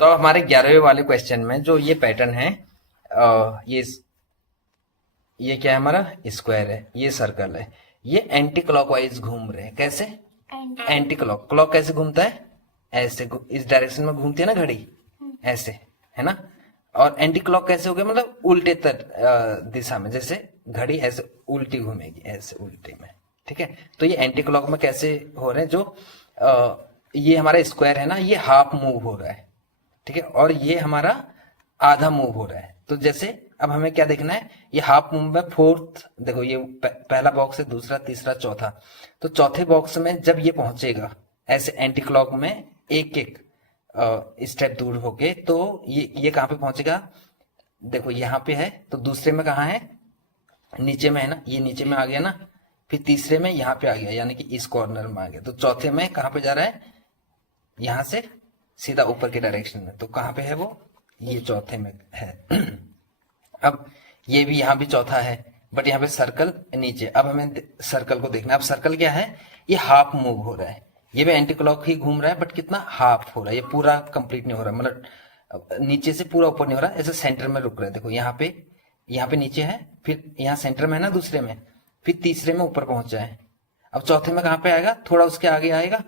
तो अब हमारे 11वें वाले क्वेश्चन में जो ये पैटर्न है, ये क्या है, हमारा स्क्वायर है, ये सर्कल है, ये एंटी क्लॉकवाइज घूम रहे हैं। कैसे? Anti clock. क्लॉक कैसे घूमता है? ऐसे इस डायरेक्शन में घूमती है ना घड़ी, ऐसे, है ना। और एंटी क्लॉक कैसे हो गया, मतलब उल्टे दिशा में, जैसे घड़ी ऐसे उल्टी घूमेगी, ऐसे उल्टी में। ठीक है, तो ये एंटी क्लॉक में कैसे हो रहे हैं, जो ये हमारा स्क्वायर है ना, ये हाफ मूव हो रहा है। ठीक है, और ये हमारा आधा मूव हो रहा है। तो जैसे अब हमें क्या देखना है, ये हाफ मूव में फोर्थ, देखो ये पहला बॉक्स है, दूसरा, तीसरा, चौथा। तो चौथे बॉक्स में जब ये पहुंचेगा ऐसे एंटी क्लॉक में, एक एक स्टेप दूर होके, तो ये कहाँ पे पहुंचेगा, देखो यहाँ पे है, तो दूसरे में कहाँ है, नीचे में है ना, ये नीचे में आ गया ना, फिर तीसरे में यहाँ पे आ गया, यानी कि इस कॉर्नर में आ गया। तो चौथे में कहाँ पे जा रहा है, यहाँ से सीधा ऊपर के डायरेक्शन में। तो कहाँ पे है वो, ये चौथे में है। अब ये भी, यहाँ भी चौथा है, बट यहाँ पे सर्कल नीचे। अब हमें सर्कल को देखना है। अब सर्कल क्या है, ये हाफ मूव हो रहा है, ये भी एंटी क्लॉक ही घूम रहा है, बट कितना, हाफ हो रहा है, ये पूरा कंप्लीट नहीं हो रहा, मतलब नीचे से पूरा ऊपर नहीं हो रहा, ऐसे सेंटर में रुक रहा है। देखो यहाँ पे नीचे है, फिर यहाँ सेंटर में है ना दूसरे में, फिर तीसरे में ऊपर पहुंचा है। अब चौथे में कहाँ पे आएगा, थोड़ा उसके आगे आएगा,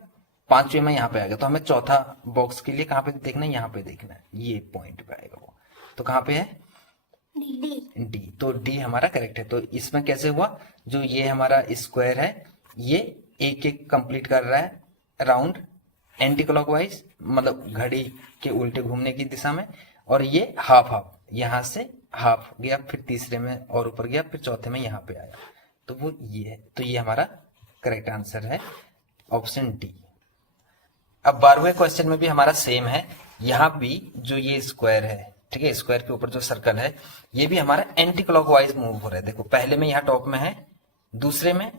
पांचवे में यहाँ पे आएगा। तो हमें चौथा बॉक्स के लिए कहाँ पे देखना है, यहाँ पे देखना है, ये पॉइंट पे आएगा वो। तो कहाँ पे है, डी। तो डी हमारा करेक्ट है। तो इसमें कैसे हुआ, जो ये हमारा स्क्वायर है, ये एक एक कंप्लीट कर रहा है राउंड एंटी क्लॉकवाइज, मतलब घड़ी के उल्टे घूमने की दिशा में, और ये हाफ हाफ, यहां से हाफ गया, फिर तीसरे में और ऊपर गया, फिर चौथे में यहाँ पे आया। तो वो ये है। तो ये हमारा करेक्ट आंसर है, ऑप्शन डी। अब 12वें क्वेश्चन में भी हमारा सेम है, यहाँ भी जो ये स्क्वायर है, ठीक है, स्क्वायर के ऊपर जो सर्कल है, ये भी हमारा एंटी क्लॉकवाइज मूव हो रहा है। देखो पहले में यहाँ टॉप में है, दूसरे में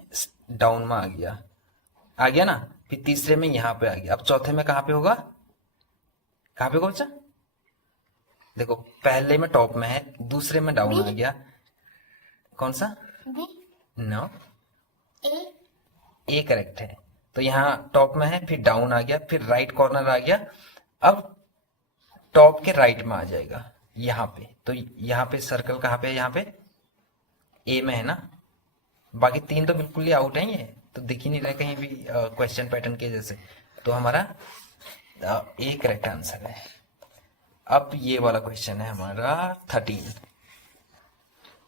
डाउन में आ गया ना, फिर तीसरे में यहाँ पे आ गया। अब चौथे में कहाँ पे होगा, कहाँ पे होगा बच्चा, देखो पहले में टॉप में है, दूसरे में डाउन आ गया, कौन सा, नो, ए करेक्ट है। तो यहाँ टॉप में है, फिर डाउन आ गया, फिर राइट कॉर्नर आ गया, अब टॉप के राइट में आ जाएगा यहाँ पे। तो यहाँ पे सर्कल कहाँ पे है, यहाँ पे ए में है ना, बाकी तीन तो बिल्कुल ही आउट है, ये तो दिख ही नहीं रहा कहीं भी क्वेश्चन पैटर्न के जैसे। तो हमारा ए करेक्ट आंसर है। अब ये वाला क्वेश्चन है हमारा 13।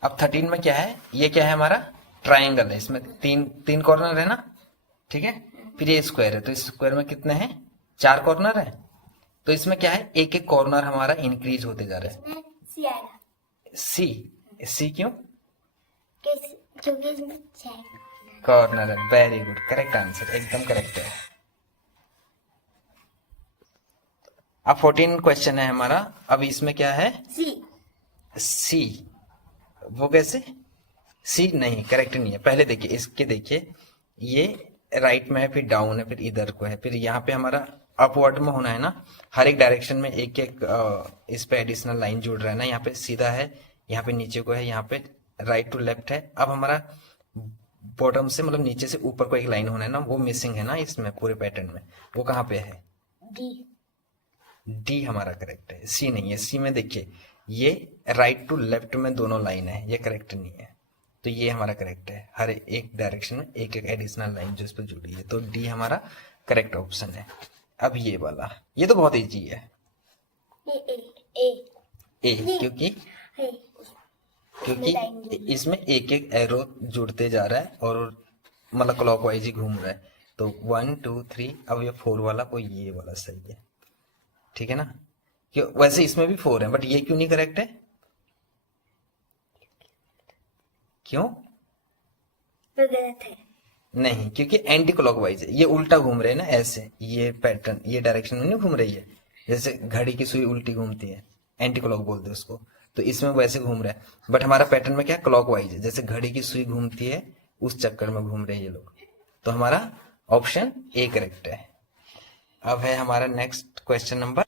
अब 13 में क्या है, ये क्या है, हमारा ट्राइंगल है, इसमें तीन तीन कॉर्नर है ना, ठीक है, फिर ये स्क्वायर है, तो इस स्क्वायर में कितने हैं, 4 कॉर्नर है। तो इसमें क्या है, एक एक कॉर्नर हमारा इंक्रीज होते जा रहा है। सी आएगा। सी, सी क्यों, क्योंकि इसमें कॉर्नर है, वेरी गुड, करेक्ट आंसर, एकदम करेक्ट है। अब 14 क्वेश्चन है हमारा। अब इसमें क्या है, सी, सी, वो कैसे, सी नहीं, करेक्ट नहीं है। पहले देखिए इसके, देखिए ये राइट में है, फिर डाउन है, फिर इधर को है, फिर यहाँ पे हमारा अपवर्ड में होना है ना, हर एक डायरेक्शन में एक एक इस पे एडिशनल लाइन जुड़ रहा है ना, यहाँ पे सीधा है, यहाँ पे नीचे को है, यहाँ पे राइट टू लेफ्ट है। अब हमारा बॉटम से, मतलब नीचे से ऊपर को एक लाइन होना है ना, वो मिसिंग है ना इसमें पूरे पैटर्न में, वो कहाँ पे है, डी। डी हमारा करेक्ट है, सी नहीं है। सी में देखिए ये राइट टू लेफ्ट में दोनों लाइन है, ये करेक्ट नहीं है। तो ये हमारा करेक्ट है, हर एक डायरेक्शन में एक एक एडिशनल लाइन जो इस पर जुड़ी है। तो डी हमारा करेक्ट ऑप्शन है। अब ये वाला, ये तो बहुत इजी है, ए, क्योंकि इसमें एक एक एरो जुड़ते जा रहा है, और मतलब क्लॉकवाइज ही घूम रहा है। तो 1 2 3, अब ये 4 वाला कोई, ये वाला सही है, ठीक है ना। क्यों, वैसे इसमें भी 4 है, बट ये क्यों नहीं करेक्ट है, क्यों, गलत है। नहीं, क्योंकि एंटी क्लॉकवाइज है, ये उल्टा घूम रहे हैं ना, ऐसे ये पैटर्न, ये डायरेक्शन में नहीं घूम रही है, जैसे घड़ी की सुई उल्टी घूमती है, एंटी क्लॉक बोलते हैं उसको। तो इसमें वैसे घूम रहा है, बट हमारा पैटर्न में क्या, क्लॉकवाइज है, जैसे घड़ी की सुई घूमती है उस चक्कर में घूम रहे हैं ये लोग। तो हमारा ऑप्शन ए करेक्ट है। अब है हमारा नेक्स्ट क्वेश्चन नंबर,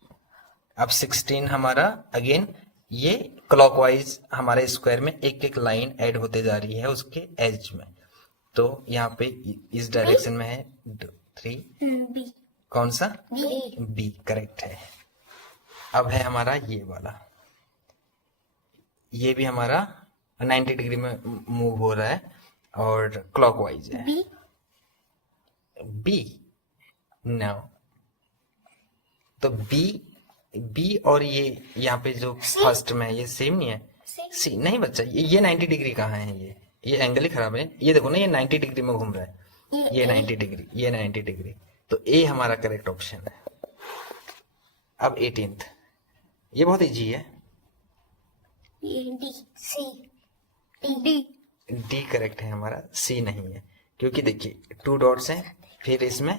अब 16 हमारा, अगेन ये क्लॉकवाइज हमारे स्क्वायर में एक एक लाइन ऐड होते जा रही है उसके एज में। तो यहाँ पे इस डायरेक्शन में है 3, बी, कौन सा, बी, बी करेक्ट है। अब है हमारा ये वाला, ये भी हमारा 90 डिग्री में मूव हो रहा है और क्लॉकवाइज है। बी बी, नो, तो बी, बी और ये यहाँ पे जो फर्स्ट में है ये सेम नहीं है। सी नहीं बच्चा, ये 90 डिग्री कहाँ है? ये एंगल ही खराब है। ये देखो ना, ये 90 डिग्री में घूम रहा है, ये 90 डिग्री, ये 90 डिग्री, तो ए हमारा करेक्ट ऑप्शन है। अब 18th, ये बहुत इजी है। D C D D correct है हमारा, सी नहीं है, क्योंकि देखिए 2 डॉट्स हैं, फिर इसमें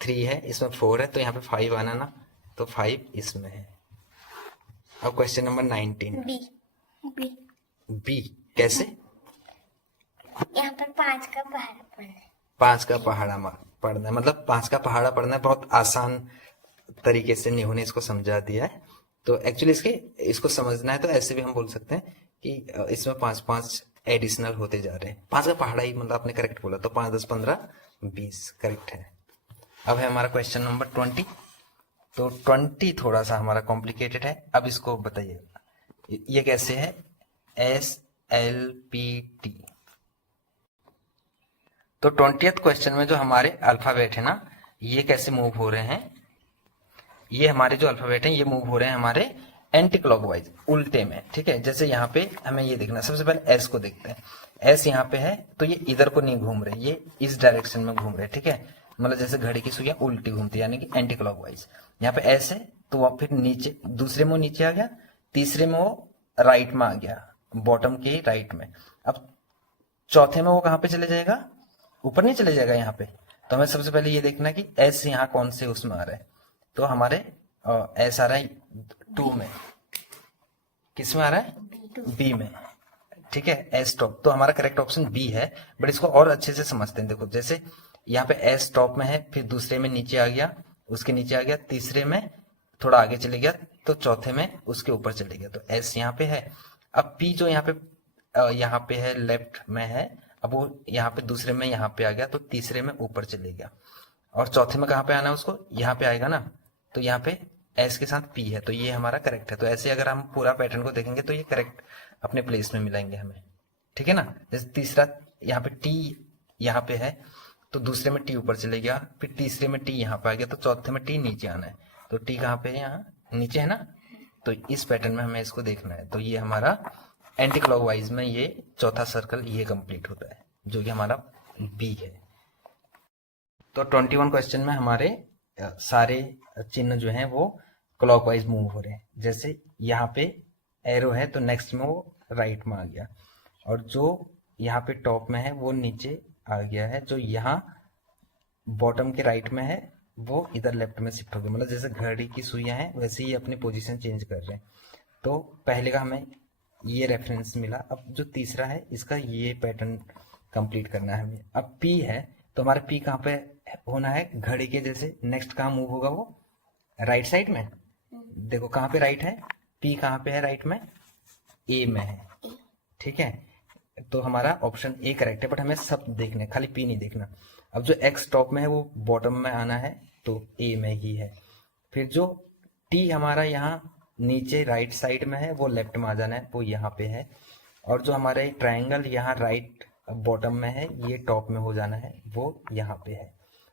3 है, इसमें 4 है, तो यहाँ पे 5 आना ना, तो 5 इसमें है। अब question number 19, B B B कैसे? यहाँ पर 5 का पहाड़ा पड़ना है। 5 का पहाड़ा पढ़ना है, मतलब 5 का पहाड़ा पढ़ना है, बहुत आसान तरीके से नेहरू ने इसको समझा दिया है। तो एक्चुअली इसको समझना है तो ऐसे भी हम बोल सकते हैं कि इसमें 5 एडिशनल होते जा रहे हैं। 5 का पहाड़ा ही मतलब आपने करेक्ट बोला, तो 5 10 15 20 करेक्ट है। अब है हमारा क्वेश्चन नंबर 20। तो 20 थोड़ा सा हमारा कॉम्प्लिकेटेड है। अब इसको बताइए ये कैसे है? SLPT। तो 20th क्वेश्चन में जो हमारे अल्फाबेट है ना, ये कैसे मूव हो रहे हैं? ये हमारे जो अल्फाबेट हैं ये मूव हो रहे हैं हमारे एंटी क्लॉकवाइज, उल्टे में। ठीक है, जैसे यहाँ पे हमें ये देखना, सबसे पहले एस को देखते हैं। एस यहाँ पे है तो ये इधर को नहीं घूम रहे, ये इस डायरेक्शन में घूम रहे। ठीक है, मतलब जैसे घड़ी की सुइयां उल्टी घूमती है, यानी कि एंटी क्लॉकवाइज। यहाँ पे एस है तो वह फिर नीचे, दूसरे में वो नीचे आ गया, तीसरे में वो राइट में आ गया, बॉटम के राइट में। अब चौथे में वो कहाँ पे चले जाएगा? ऊपर नहीं चले जाएगा यहाँ पे। तो हमें सबसे पहले ये देखना कि एस यहाँ कौन से उसमें आ रहा है। तो हमारे एस आ रहा है 2 में, किस में आ रहा है? बी में। ठीक है, एस टॉप, तो हमारा करेक्ट ऑप्शन बी है। बट इसको और अच्छे से समझते हैं। देखो जैसे यहाँ पे एस टॉप में है, फिर दूसरे में नीचे आ गया, उसके नीचे आ गया, तीसरे में थोड़ा आगे चले गया, तो चौथे में उसके ऊपर चले गया, तो एस यहाँ पे है। अब पी जो यहाँ पे है, लेफ्ट में है, अब वो यहाँ पे दूसरे में यहाँ पे आ गया, तो तीसरे में ऊपर चले गया, और चौथे में कहाँ पे आना है उसको? यहाँ पे आएगा ना, तो यहाँ पे एस के साथ पी है, तो ये हमारा करेक्ट है। तो ऐसे अगर हम पूरा पैटर्न को देखेंगे तो ये करेक्ट अपने प्लेस में मिलाएंगे हमें। ठीक है ना, जैसे तीसरा यहाँ पे टी यहाँ पे है, तो दूसरे में टी ऊपर चले गया, फिर तीसरे में टी यहाँ पे आ गया, तो चौथे में टी नीचे आना है, तो टी कहाँ पे है? यहाँ नीचे है ना। तो इस पैटर्न में हमें इसको देखना है। तो ये हमारा एंटी क्लॉकवाइज में ये चौथा सर्कल ये कंप्लीट होता है, जो कि हमारा बी है। तो 21 क्वेश्चन में हमारे सारे चिन्ह जो हैं वो क्लॉकवाइज मूव हो रहे हैं। जैसे यहाँ पे एरो है तो नेक्स्ट में वो राइट में आ गया, और जो यहाँ पे टॉप में है वो नीचे आ गया है, जो यहाँ बॉटम के राइट में है वो इधर लेफ्ट में शिफ्ट हो गया। मतलब जैसे घड़ी की सुइयां हैं वैसे ही अपनी पोजीशन चेंज कर रहे हैं। तो पहले का हमें ये रेफरेंस मिला। अब जो तीसरा है इसका ये पैटर्न कंप्लीट करना है हमें। अब पी है तो हमारा पी कहाँ पे होना है? घड़ी के जैसे नेक्स्ट कहाँ मूव होगा? वो राइट साइड में। देखो कहाँ पे राइट है? पी कहाँ पे है राइट में? ए में है। ठीक है, तो हमारा ऑप्शन ए करेक्ट है। बट हमें सब देखना है, खाली पी नहीं देखना। अब जो एक्स टॉप में है वो बॉटम में आना है, तो ए में ही है। फिर जो टी हमारा यहाँ नीचे राइट साइड में है वो लेफ्ट में आ जाना है, वो यहाँ पे है। और जो हमारा ट्रायंगल यहाँ राइट बॉटम में है ये टॉप में हो जाना है, वो यहाँ पे है।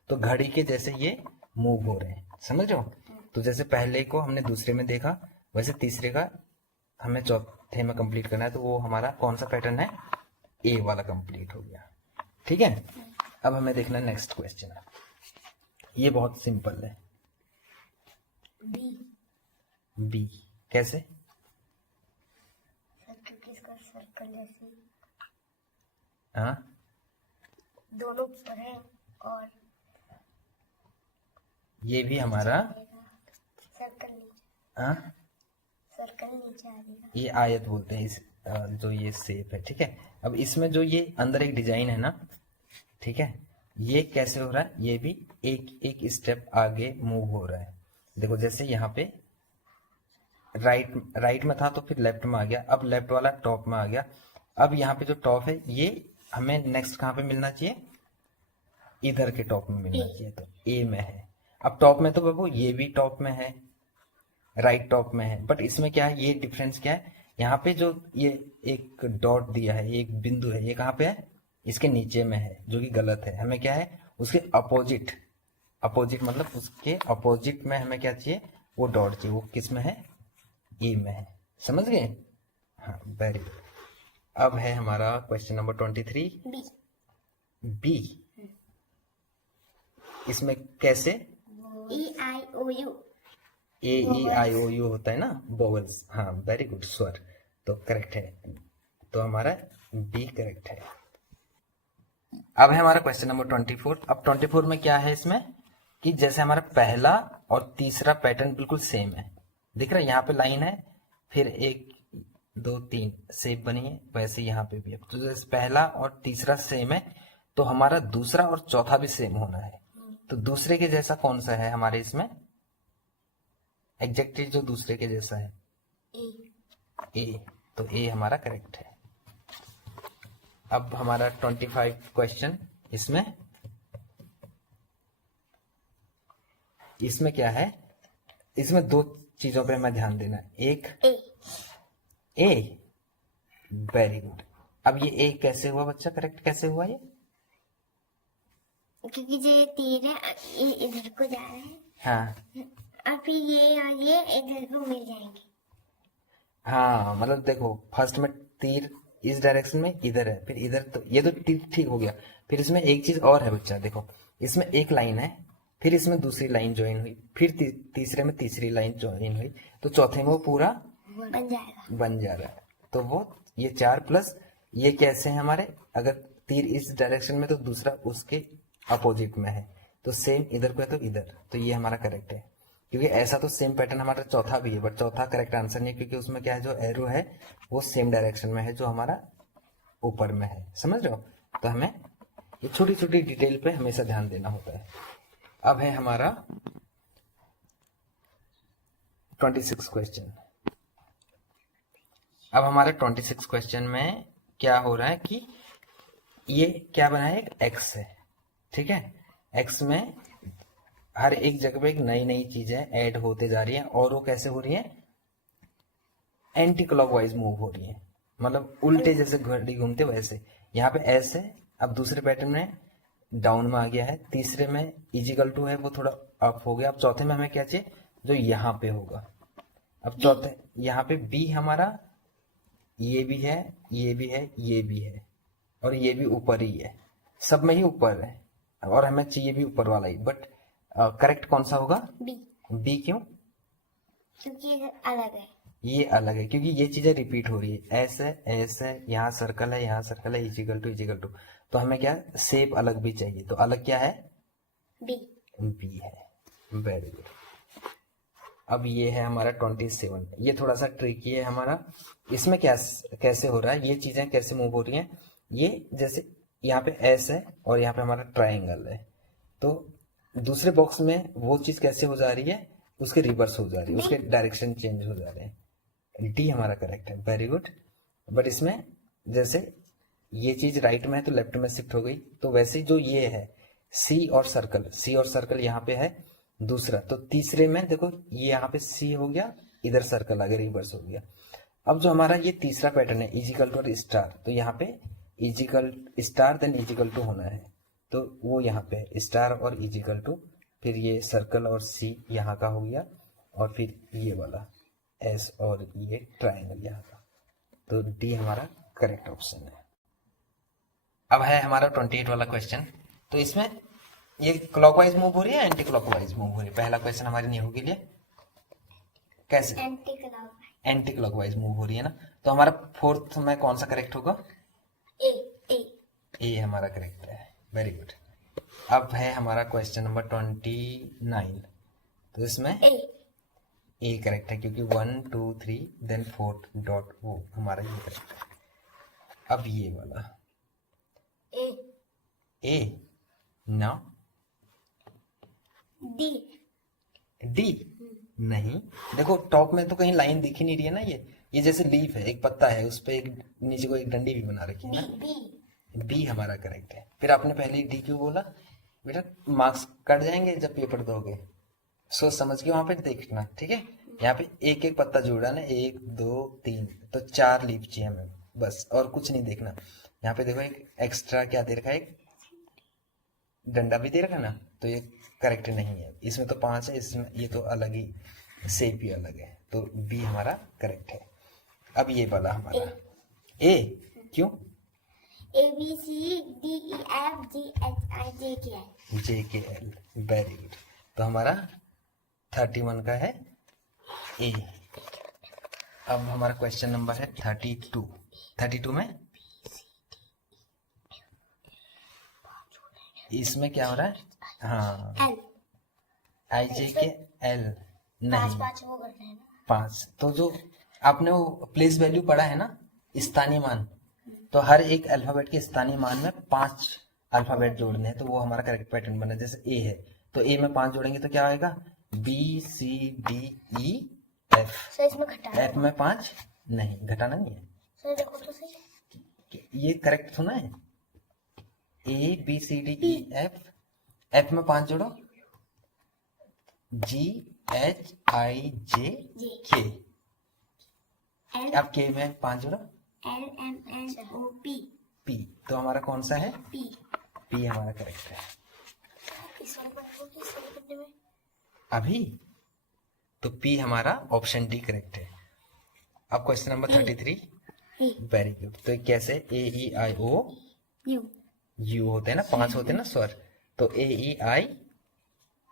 तो घड़ी के जैसे ये मूव हो रहे हैं, समझ रहे हो? तो जैसे पहले को हमने दूसरे में देखा, वैसे तीसरे का हमें चौथे में कंप्लीट करना है। तो वो हमारा कौन सा पैटर्न है? ए वाला कंप्लीट हो गया। ठीक है, अब हमें देखना है नेक्स्ट क्वेश्चन। ये बहुत सिंपल है। बी बी कैसे? क्योंकि इसका सर्कल जैसे हाँ, दोनों ऊपर है और ये भी हमारा सर्कल नीचे, हाँ, सर्कल नीचे आ जाएगा। ये आयत बोलते हैं इस जो ये शेप है। ठीक है, अब इसमें जो ये अंदर एक डिजाइन है ना, ठीक है, ये कैसे हो रहा है? ये भी एक एक स्टेप आगे मूव हो रहा है। देखो जैसे यहाँ पे राइट में था तो फिर लेफ्ट में आ गया, अब लेफ्ट वाला टॉप में आ गया। अब यहाँ पे जो टॉप है ये हमें नेक्स्ट कहाँ पे मिलना चाहिए? इधर के टॉप में मिलना चाहिए, तो ए में है। अब टॉप में तो बाबू ये भी टॉप में है, राइट टॉप में है, बट इसमें क्या है, ये डिफरेंस क्या है, यहाँ पे जो ये एक डॉट दिया है, ये एक बिंदु है, ये कहाँ पे है, इसके नीचे में है, जो कि गलत है। हमें क्या है, उसके अपोजिट, अपोजिट मतलब उसके अपोजिट में हमें क्या चाहिए, वो डॉट चाहिए। वो किस में है, ई में है। समझ गए? हाँ, वेरी गुड। अब है हमारा क्वेश्चन नंबर 23। बी। बी, इसमें कैसे, EIOU। AEIOU होता है ना, वोवेल्स। हाँ, वेरी गुड, स्वर। तो करेक्ट है, तो हमारा बी करेक्ट है। अब है हमारा क्वेश्चन नंबर 24। अब 24 में क्या है इसमें, कि जैसे हमारा पहला और तीसरा पैटर्न बिल्कुल सेम है, दिख रहा है, यहाँ पे लाइन है, फिर 1 2 3 शेप बनी है, वैसे यहाँ पे भी है। तो जैसे पहला और तीसरा सेम है, तो हमारा दूसरा और चौथा भी सेम होना है। तो दूसरे के जैसा कौन सा है हमारे इसमें, एग्जैक्टली जो दूसरे के जैसा है, ए। तो ए हमारा करेक्ट है। अब हमारा 25 क्वेश्चन, इसमें क्या है, इसमें दो चीजों पे हमें ध्यान देना है। एक ए, वेरी गुड। अब ये ए कैसे हुआ बच्चा, करेक्ट कैसे हुआ ये, क्योंकि जो ये तीर है ये इधर को जा रहा है, हाँ और फिर ये और ये इधर को मिल जाएंगे। हाँ, मतलब देखो, फर्स्ट में तीर इस डायरेक्शन में इधर है, फिर इधर, तो ये तो ठीक हो गया। फिर इसमें एक चीज और है बच्चा, देखो इसमें एक लाइन है, फिर इसमें दूसरी लाइन ज्वाइन हुई, फिर तीसरे में तीसरी लाइन ज्वाइन हुई, तो चौथे में वो पूरा बन जा रहा है। तो वो ये 4 प्लस ये कैसे है हमारे, अगर तीर इस डायरेक्शन में तो दूसरा उसके अपोजिट में है, तो सेम इधर को है तो इधर, तो ये हमारा करेक्ट है। क्योंकि ऐसा तो सेम पैटर्न हमारा चौथा भी है, बट चौथा करेक्ट आंसर नहीं है, क्योंकि उसमें क्या है, जो एरो है वो सेम डायरेक्शन में है जो हमारा ऊपर में है। समझ रहे हो? तो हमें ये छोटी छोटी डिटेल पे हमेशा ध्यान देना होता है। अब है हमारा 26 क्वेश्चन। अब हमारे 26 क्वेश्चन में क्या हो रहा है कि ये क्या बना है, एक एक्स है, ठीक है। एक्स में हर एक जगह पे एक नई नई चीजें ऐड होते जा रही हैं, और वो कैसे हो रही है, एंटी क्लॉकवाइज मूव हो रही है, मतलब उल्टे जैसे घड़ी घूमते वैसे। यहाँ पे एस है, अब दूसरे पैटर्न में डाउन में आ गया है, तीसरे में इजिकल टू है वो थोड़ा अप हो गया। अब चौथे में हमें क्या चाहिए, जो यहाँ पे होगा। अब चौथे यहाँ पे बी हमारा, ये भी है, ये भी है, ये भी है, और ये भी ऊपर ही है, सब में ही ऊपर है, और हमें चाहिए भी ऊपर वाला ही। बट करेक्ट कौन सा होगा, बी। बी क्यों, क्योंकि ये अलग है, ये अलग है, क्योंकि ये चीजें रिपीट हो रही है। एस है, यहाँ सर्कल है, यहाँ सर्कल है, इजिकल टू, तो हमें क्या शेप अलग भी चाहिए, तो अलग क्या है, बी। बी है, वेरी गुड। अब ये है हमारा 27, ये थोड़ा सा ट्रिकी है हमारा। इसमें क्या कैसे हो रहा है, ये चीजें कैसे मूव हो रही हैं, ये जैसे यहाँ पे एस है और यहाँ पे हमारा ट्राइंगल है, तो दूसरे बॉक्स में वो चीज कैसे हो जा रही है, उसके रिवर्स हो जा रही है, उसके डायरेक्शन चेंज हो जा रहे हैं। डी हमारा करेक्ट है, वेरी गुड। बट इसमें जैसे ये चीज राइट में है तो लेफ्ट में शिफ्ट हो गई, तो वैसे जो ये है सी और सर्कल यहाँ पे है दूसरा, तो तीसरे में देखो ये यहाँ पे सी हो गया, इधर सर्कल आ गया, रिवर्स हो गया। अब जो हमारा ये तीसरा पैटर्न है इजिकल टू और स्टार, तो यहाँ पे equal star then equal to होना है, तो वो यहाँ पे है स्टार और इजिकल टू, फिर ये सर्कल और सी यहाँ का हो गया, और फिर ये वाला एस और ये ट्राइंगल यहाँ का, तो डी हमारा करेक्ट ऑप्शन है। अब है हमारा 28 वाला क्वेश्चन। तो इसमें ये क्लॉकवाइज मूव हो रही है, एंटी क्लॉकवाइज मूव हो रही है। पहला क्वेश्चन हमारे नीहू के लिए कैसे, एंटी क्लॉकवाइज मूव हो रही है ना, तो हमारा फोर्थ में कौन सा करेक्ट होगा, ए हमारा करेक्ट है, वेरी गुड। अब है हमारा क्वेश्चन नंबर 29, तो इसमें ए करेक्ट है, क्योंकि 1 2 3 देन 4 डॉट, वो हमारा ये करेक्ट है। अब ये वाला ए ना, डी नहीं, देखो टॉप में तो कहीं लाइन दिख ही नहीं रही है ना, ये जैसे लीफ है, एक पत्ता है, उस पर एक नीचे को एक डंडी भी बना रखी है ना, बी हमारा करेक्ट है। फिर आपने पहले डी क्यों बोला बेटा, मार्क्स कट जाएंगे जब पेपर दोगे, सोच समझ के वहां पे देखना, ठीक है। यहाँ पे एक एक पत्ता जोड़ा ना, 1 2 3, तो 4 लीफ चाहिए हमें बस, और कुछ नहीं देखना। यहाँ पे देखो एक एक्स्ट्रा क्या दे रखा है, एक डंडा भी दे रखा है ना, तो ये करेक्ट नहीं है। इसमें तो 5 है, इसमें ये तो अलग ही, शेप ही अलग है, तो बी हमारा करेक्ट है। अब ये वाला हमारा ए, क्यों? ABCDEFGHIJKL। JKL, very good. तो हमारा 31 का है ए। अब हमारा क्वेश्चन नंबर है 32। 32 में इसमें क्या हो रहा है? हाँ, L। IJKL नहीं, 5 वो करना है ना। 5। तो जो आपने वो प्लेस वैल्यू पढ़ा है ना, स्थानीय मान, तो हर एक अल्फाबेट के स्थानीय मान में 5 अल्फाबेट जोड़ने हैं, तो वो हमारा करेक्ट पैटर्न बना। जैसे ए है तो ए में 5 जोड़ेंगे तो क्या आएगा? BCDEF। सर इसमें घटाना एफ में 5 नहीं, घटाना नहीं है। सर देखो तो सही। ये करेक्ट सुना है? ABCDEF, एफ में 5 जोड़ो, GHIJK। L अब के में 5 जोड़ो, LMNOP P। तो हमारा कौन सा है? P। P हमारा करेक्ट है। इस वाले को किस वाले पन्ने में? अभी तो P हमारा ऑप्शन डी करेक्ट है। अब question number 33। A very good. तो ये कैसे? AEIO U U होते हैं ना, 5 होते हैं ना स्वर, तो AEI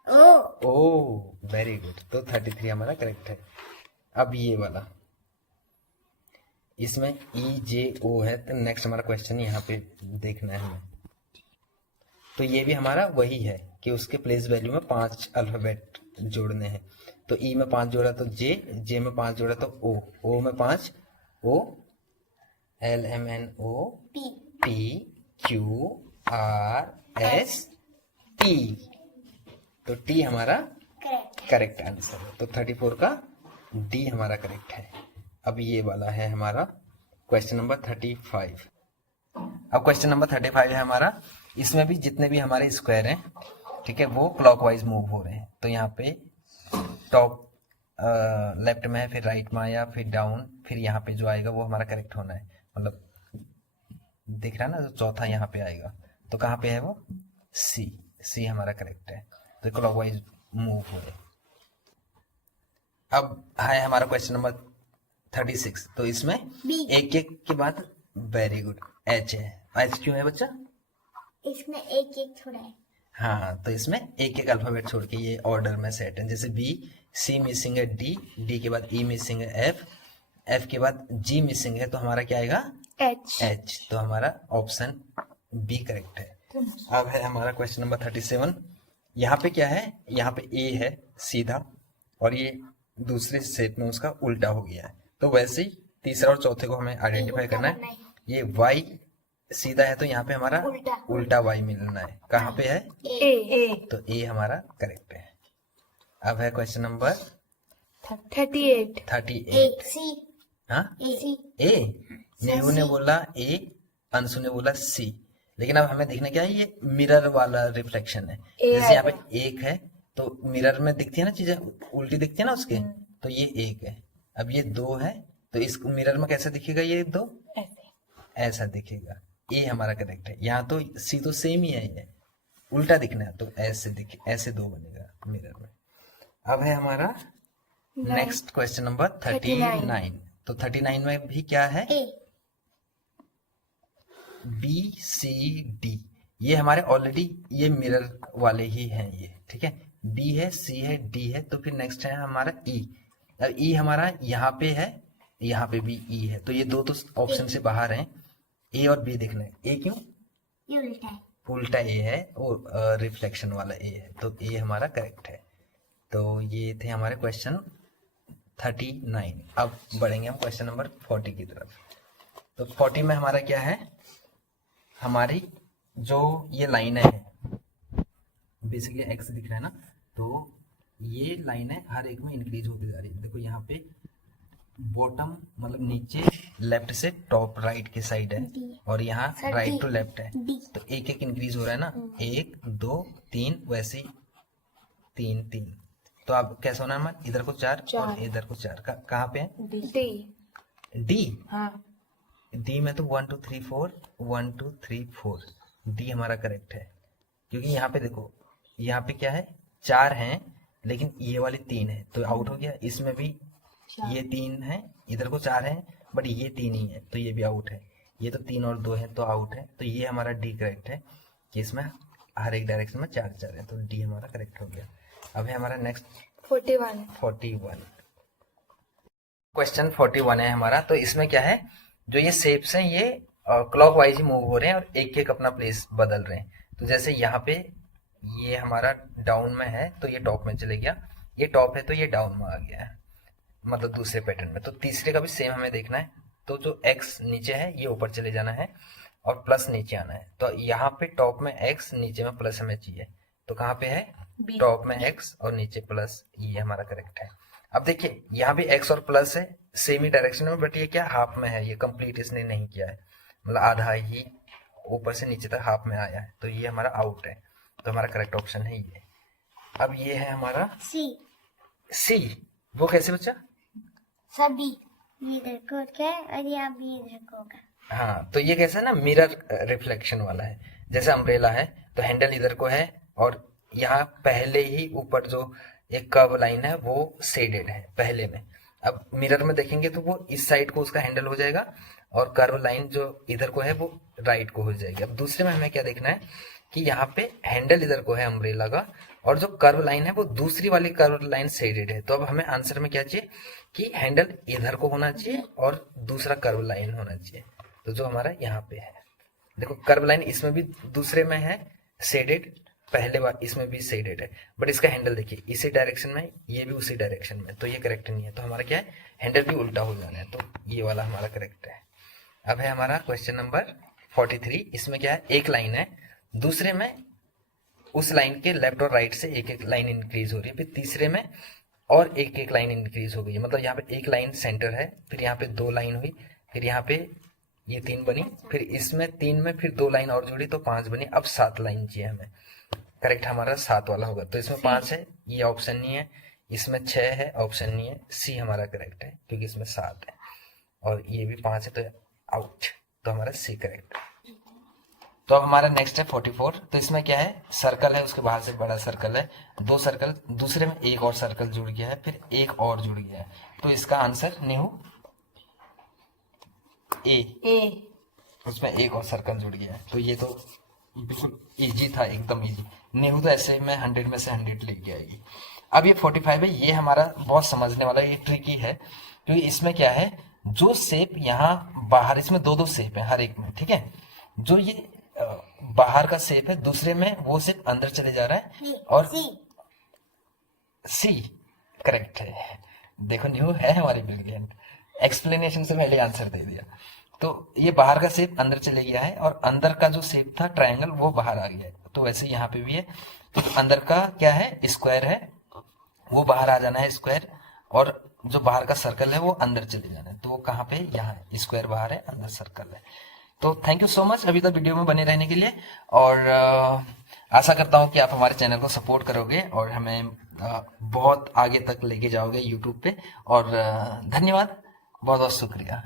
O। ओ, वेरी गुड। तो 33 हमारा करेक्ट है। अब ये वाला, इसमें EJO है, तो नेक्स्ट हमारा क्वेश्चन यहाँ पे देखना है हमें। तो ये भी हमारा वही है कि उसके प्लेस वैल्यू में 5 अल्फाबेट जोड़ने हैं। तो E में 5 जोड़ा तो J, J में 5 जोड़ा तो O, O में 5 O, LMNO P PQRS T। तो T हमारा करेक्ट। करेक्ट आंसर है। तो 34 का डी हमारा करेक्ट है। अब ये वाला है हमारा क्वेश्चन नंबर 35। अब क्वेश्चन नंबर 35 है हमारा, इसमें भी जितने भी हमारे स्क्वायर हैं, ठीक है, वो क्लॉकवाइज मूव हो रहे हैं। तो यहाँ पे टॉप लेफ्ट में है, फिर राइट में आया, फिर डाउन, फिर यहाँ पे जो आएगा वो हमारा करेक्ट होना है। मतलब दिख रहा है ना, जो चौथा यहाँ पे आएगा, तो कहाँ पे है वो? सी। सी हमारा करेक्ट है। तो क्लॉकवाइज मूव हो रहे हैं। अब है हमारा क्वेश्चन नंबर 36। तो इसमें B। एक एक के बाद, वेरी गुड, एच है। एच क्यों है बच्चा? इसमें एक एक छोड़ा है। हाँ, तो इसमें एक एक अल्फाबेट छोड़ के ये ऑर्डर में सेट है। जैसे बी, सी मिसिंग है, डी, डी के बाद ई मिसिंग है, एफ, एफ के बाद जी मिसिंग है, तो हमारा क्या आएगा? H। एच। तो हमारा ऑप्शन बी करेक्ट है। अब है हमारा क्वेश्चन नंबर 37। यहाँ पे क्या है? यहाँ पे ए है सीधा, और ये दूसरे सेट में उसका उल्टा हो गया है। तो वैसे ही तीसरा और चौथे को हमें आइडेंटिफाई करना है। ये वाई सीधा है, तो यहाँ पे हमारा उल्टा वाई मिलना है। कहाँ पे है? A। तो ए हमारा करेक्ट है। अब है क्वेश्चन नंबर 38। 38। C। हाँ, C। ए। नेहू ने बोला ए, अंशु ने बोला सी, लेकिन अब हमें देखना क्या है? ये मिरर वाला रिफ्लेक्शन है। जैसे यहाँ पे एक है, तो मिरर में दिखती है ना चीजें, उल्टी दिखती है ना उसके, तो ये एक है। अब ये 2 है, तो इस मिरर में कैसे दिखेगा? ये 2 ऐसा दिखेगा। ए हमारा करेक्ट है। यहाँ तो सी तो सेम ही है, ये उल्टा दिखना है, तो ऐसे दिखे, ऐसे 2 बनेगा मिरर में। अब है हमारा नेक्स्ट क्वेश्चन नंबर 39। तो 39 में भी क्या है? A। बी सी डी, ये हमारे ऑलरेडी ये मिरर वाले ही हैं ये, ठीक है। बी है, सी है, डी है, तो फिर नेक्स्ट है हमारा ई। अब ई हमारा यहाँ पे है, यहाँ पे भी ई है, तो ये 2 तो ऑप्शन से बाहर हैं। ए और बी देखना है। ए क्यों? ये उल्टा है। उल्टा ए है, और रिफ्लेक्शन वाला ए है, तो ए हमारा करेक्ट है। तो ये थे हमारे क्वेश्चन 39। अब बढ़ेंगे हम क्वेश्चन नंबर 40 की तरफ। तो 40 में हमारा क्या है? हमारी जो ये लाइन है, बेसिकली एक्स दिख रहा है ना, तो ये लाइन है हर एक में इंक्रीज होती जा रही है। देखो यहाँ पे बॉटम मतलब नीचे लेफ्ट से टॉप राइट की साइड है, और यहाँ राइट टू लेफ्ट है, तो एक एक इंक्रीज हो रहा है ना, 1 2 3, वैसे ही 3 3, तो अब कैसा होना है, इधर को 4 और चार। इधर को 4, कहाँ पे है? डी। डी। हाँ। डी में तो 1 2 3 4, 1 2 3 4, डी हमारा करेक्ट है। क्योंकि यहाँ पे देखो, यहाँ पे क्या है, 4 हैं लेकिन ये वाली 3 है तो आउट हो गया। इसमें भी ये 3 है, इधर को 4 है बट ये 3 ही है तो ये भी आउट है। ये तो 3 और 2 है तो आउट है। तो ये हमारा डी करेक्ट है कि इसमें हर एक डायरेक्शन में 4 4 है, तो डी हमारा करेक्ट हो गया। अब है हमारा नेक्स्ट 41। 41। क्वेश्चन 41 है हमारा। तो इसमें क्या है, जो ये शेप्स हैं ये क्लॉक वाइज ही मूव हो रहे हैं और एक एक अपना प्लेस बदल रहे हैं। तो जैसे यहाँ पे ये हमारा डाउन में है तो ये टॉप में चले गया, ये टॉप है तो ये डाउन में आ गया है, मतलब दूसरे पैटर्न में। तो तीसरे का भी सेम हमें देखना है। तो जो एक्स नीचे है ये ऊपर चले जाना है और प्लस नीचे आना है। तो यहाँ पे टॉप में एक्स, नीचे में प्लस हमें चाहिए। तो कहाँ पे है, बी। टॉप में एक्स और नीचे प्लस, ये हमारा करेक्ट है। अब देखिए यहाँ भी एक्स और प्लस है सेम ही डायरेक्शन में, बट ये क्या हाफ में है, ये कंप्लीट इसने नहीं किया है, मतलब आधा ही ऊपर से नीचे तक हाफ में आया है, तो ये हमारा आउट है। तो हमारा करेक्ट ऑप्शन है ये। अब ये है हमारा सी। सी। वो कैसे बच्चा? सभी ये इधर को होता है और ये अभी इधर को होगा। हाँ, तो ये कैसा है ना, मिरर रिफ्लेक्शन वाला है। जैसे अम्ब्रेला है तो हैंडल इधर को है और यहाँ पहले ही ऊपर जो एक कर्व लाइन है वो शेडेड है पहले में। अब मिरर में देखेंगे तो वो इस साइड को उसका हैंडल हो जाएगा और कर्व लाइन जो इधर को है वो राइट को हो जाएगी। अब दूसरे में हमें क्या देखना है कि यहाँ पे हैंडल इधर को है अम्ब्रेला का और जो कर्व लाइन है वो दूसरी वाली कर्व लाइन शेडेड है। तो अब हमें आंसर में क्या चाहिए कि हैंडल इधर को होना चाहिए और दूसरा कर्व लाइन होना चाहिए। तो जो हमारा यहाँ पे है, देखो कर्व लाइन इसमें भी दूसरे में है शेडेड, पहले बार इसमें भी शेडेड है, बट इसका हैंडल देखिए इसी डायरेक्शन में, ये भी उसी डायरेक्शन में, तो ये करेक्ट नहीं है। तो हमारा क्या है, हैंडल भी उल्टा हो जाना है, तो ये वाला हमारा करेक्ट है। अब है हमारा क्वेश्चन नंबर 43। इसमें क्या है, एक लाइन है, दूसरे में उस लाइन के लेफ्ट और राइट से एक एक लाइन इंक्रीज हो रही है, फिर तीसरे में और एक एक लाइन इंक्रीज हो गई है। मतलब यहाँ पे एक लाइन सेंटर है, फिर यहाँ पे 2 लाइन हुई, फिर यहाँ पे ये 3 बनी, फिर इसमें 3 में फिर 2 लाइन और जुड़ी तो 5 बनी। अब 7 लाइन चाहिए हमें। करेक्ट हमारा 7 वाला होगा। तो इसमें 5 है, ये ऑप्शन नहीं है, इसमें 6 है, ऑप्शन नहीं है, सी हमारा करेक्ट है क्योंकि इसमें 7 है और ये भी 5 है तो आउट। तो हमारा सी करेक्ट। तो अब हमारा नेक्स्ट है 44। तो इसमें क्या है, सर्कल है, उसके बाहर से बड़ा सर्कल है, 2 सर्कल, दूसरे में एक और सर्कल जुड़ गया है, फिर एक और जुड़ गया है। तो इसका आंसर नीहू ए, उसमें एक और सर्कल जुड़ गया है। तो ये तो बिल्कुल इजी था, एकदम इजी। नीहू तो ऐसे में 100 में से 100 लेके आएगी। अब ये 45 है, ये हमारा बहुत समझने वाला, ये ट्रिकी है क्योंकि इसमें क्या है, जो शेप यहाँ बाहर, इसमें 2-2 शेप है हर एक में, ठीक है। जो ये बाहर का शेप है, दूसरे में वो शेप अंदर चले जा रहा है और सी करेक्ट है। देखो न्यू है हमारी ब्रिलियंट, एक्सप्लेनेशन से पहले आंसर दे दिया। तो ये बाहर का शेप अंदर चले गया है और अंदर का जो शेप था ट्रायंगल वो बाहर आ गया है। तो वैसे यहाँ पे भी है, तो अंदर का क्या है, स्क्वायर है, वो बाहर आ जाना है स्क्वायर, और जो बाहर का सर्कल है वो अंदर चले जाना है। तो वो कहाँ पे, यहाँ है, स्क्वायर बाहर है, अंदर सर्कल है। तो थैंक यू सो मच अभी तक वीडियो में बने रहने के लिए, और आशा करता हूँ कि आप हमारे चैनल को सपोर्ट करोगे और हमें बहुत आगे तक लेके जाओगे यूट्यूब पे। और धन्यवाद, बहुत बहुत शुक्रिया।